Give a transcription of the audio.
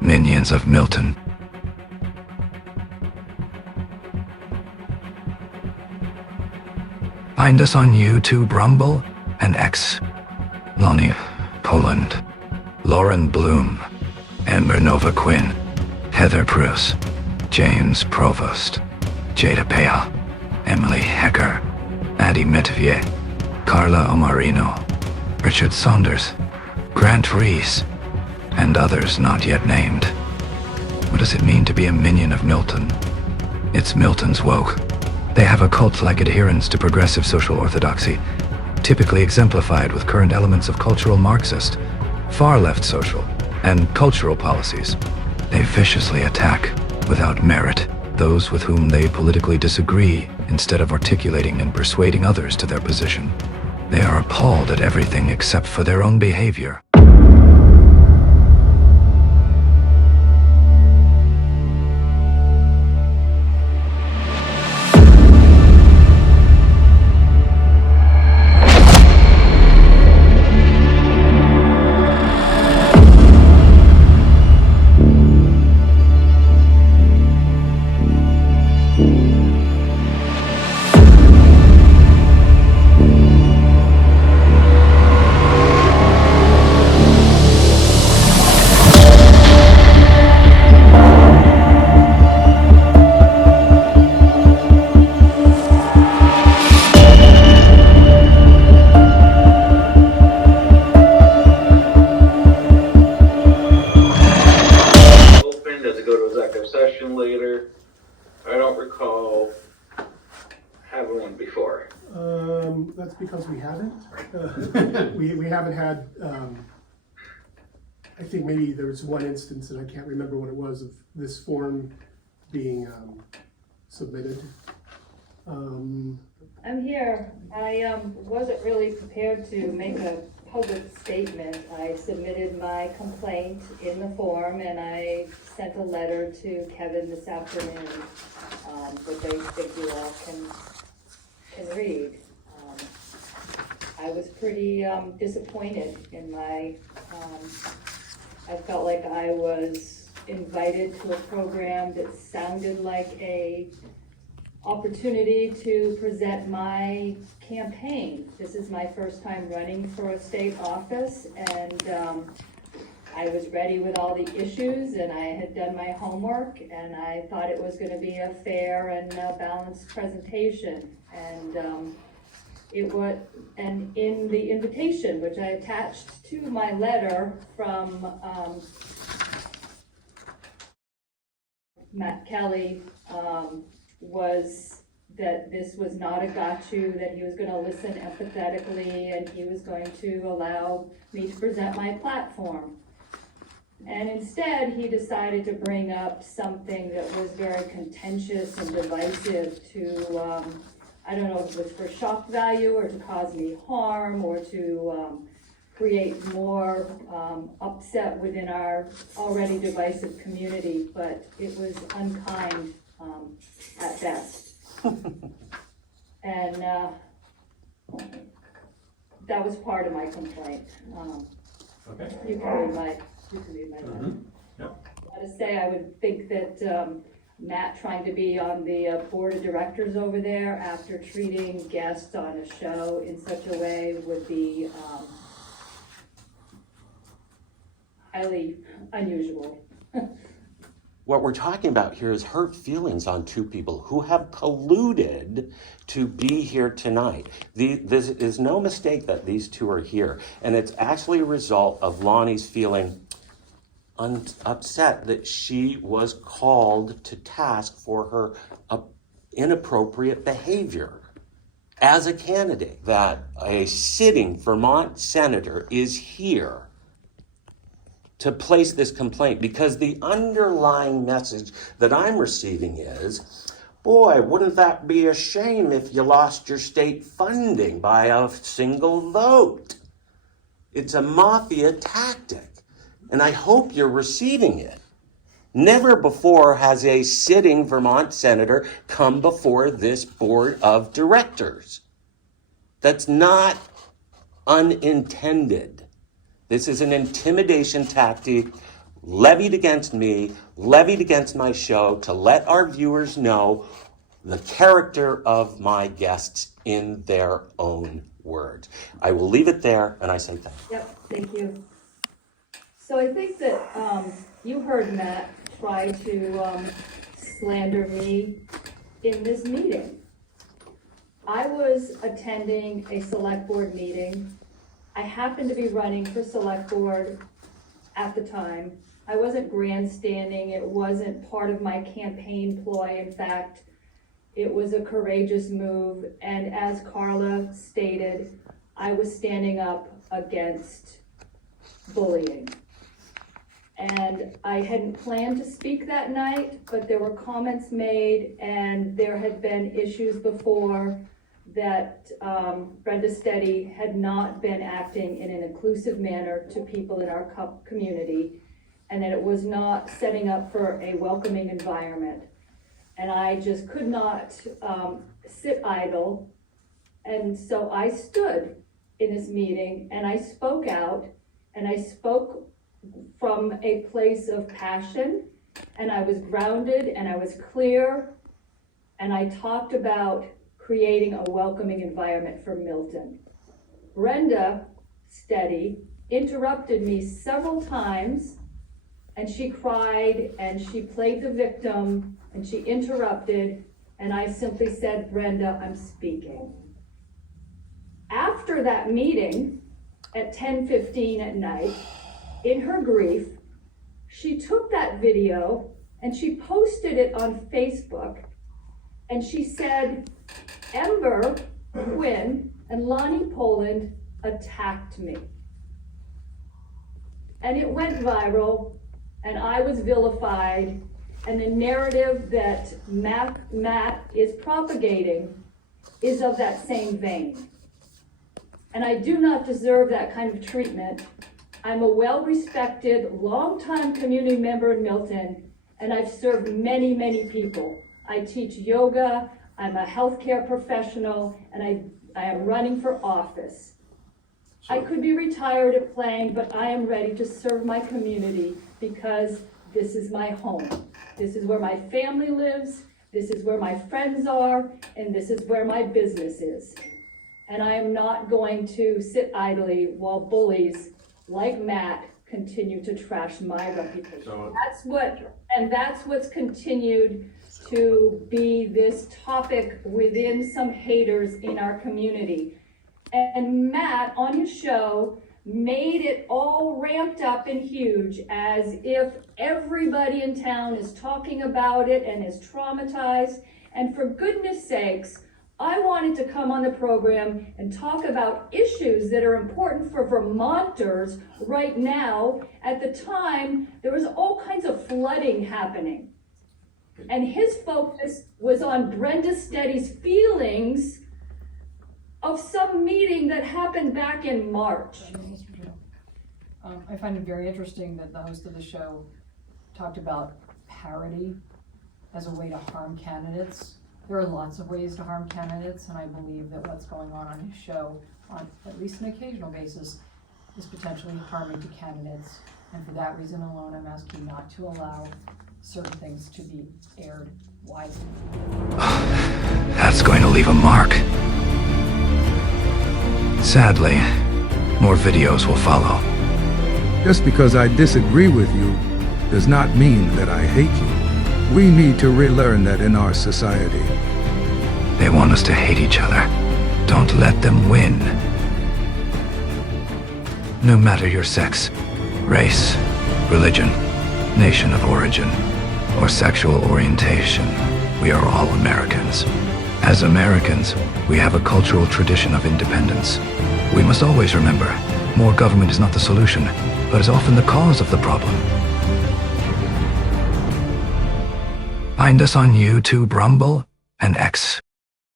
Minions of Milton. Find us on YouTube, Rumble, and X. Lonnie Poland, Lauren Bloom, Amber Nova Quinn, Heather Bruce, James Provost, Jada Pea, Emily Hecker, Addie Metivier, Carla Omarino, Richard Saunders, Grant Rees, and others not yet named. What does it mean to be a minion of Milton? It's Milton's woke. They have a cult-like adherence to progressive social orthodoxy, typically exemplified with current elements of cultural Marxist, far-left social, and cultural policies. They viciously attack, without merit, those with whom they politically disagree, instead of articulating and persuading others to their position. They are appalled at everything except for their own behavior. That's because we haven't. We haven't had, I think maybe there was one instance, and I can't remember what it was, of this form being submitted. I'm here. I wasn't really prepared to make a public statement. I submitted my complaint in the form, and I sent a letter to Kevin this afternoon, which I think you all can read. I was pretty disappointed in my, I felt like I was invited to a program that sounded like a opportunity to present my campaign. This is my first time running for a state office, and I was ready with all the issues, and I had done my homework, and I thought it was going to be a fair and balanced presentation. And it was, and in the invitation, which I attached to my letter from Matt Kelly, was that this was not a gotcha, that he was going to listen empathetically, and he was going to allow me to present my platform. And instead, he decided to bring up something that was very contentious and divisive to, I don't know if it was for shock value or to cause me harm or to create more upset within our already divisive community, but it was unkind at best. And that was part of my complaint. Okay. You can read my letter. Yep. I gotta say, I would think that Matt trying to be on the board of directors over there after treating guests on a show in such a way would be highly unusual. What we're talking about here is hurt feelings on two people who have colluded to be here tonight. This is no mistake that these two are here, and it's actually a result of Lonnie's feeling upset that she was called to task for her inappropriate behavior as a candidate, that a sitting Vermont senator is here to place this complaint, because the underlying message that I'm receiving is, boy, wouldn't that be a shame if you lost your state funding by a single vote? It's a mafia tactic, and I hope you're receiving it. Never before has a sitting Vermont senator come before this board of directors. That's not unintended. This is an intimidation tactic levied against me, levied against my show, to let our viewers know the character of my guests in their own words. I will leave it there, and I say thank you. Yep, thank you. So I think that you heard Matt try to slander me in this meeting. I was attending a select board meeting. I happened to be running for select board at the time. I wasn't grandstanding. It wasn't part of my campaign ploy. In fact, it was a courageous move. And as Carla stated, I was standing up against bullying. And I hadn't planned to speak that night, but there were comments made, and there had been issues before that Brenda Steady had not been acting in an inclusive manner to people in our community, and that it was not setting up for a welcoming environment. And I just could not sit idle. And so I stood in this meeting and I spoke out, and I spoke from a place of passion, and I was grounded and I was clear, and I talked about creating a welcoming environment for Milton. Brenda Steady interrupted me several times, and she cried and she played the victim and she interrupted, and I simply said, Brenda, I'm speaking. After that meeting at 10:15 at night, in her grief, she took that video and she posted it on Facebook, and she said, Ember, Quinn, and Lonnie Poland attacked me. And it went viral, and I was vilified, and the narrative that Matt is propagating is of that same vein. And I do not deserve that kind of treatment. I'm a well-respected, long-time community member in Milton, and I've served many, many people. I teach yoga, I'm a healthcare professional, and I am running for office. I could be retired at playing, but I am ready to serve my community because this is my home. This is where my family lives, this is where my friends are, and this is where my business is. And I am not going to sit idly while bullies like Matt continue to trash my reputation. That's what's continued to be this topic within some haters in our community. And Matt, on his show, made it all ramped up and huge, as if everybody in town is talking about it and is traumatized. And for goodness sakes, I wanted to come on the program and talk about issues that are important for Vermonters right now. At the time, there was all kinds of flooding happening. And his focus was on Brenda Steady's feelings of some meeting that happened back in March. I find it very interesting that the host of the show talked about parody as a way to harm candidates. There are lots of ways to harm candidates, and I believe that what's going on his show, on at least an occasional basis, is potentially harming to candidates. And for that reason alone, I'm asking not to allow certain things to be aired widely. That's going to leave a mark. Sadly, more videos will follow. Just because I disagree with you does not mean that I hate you. We need to relearn that in our society. They want us to hate each other. Don't let them win. No matter your sex, race, religion, nation of origin, or sexual orientation, we are all Americans. As Americans, we have a cultural tradition of independence. We must always remember, more government is not the solution, but is often the cause of the problem. Find us on YouTube, Rumble, and X.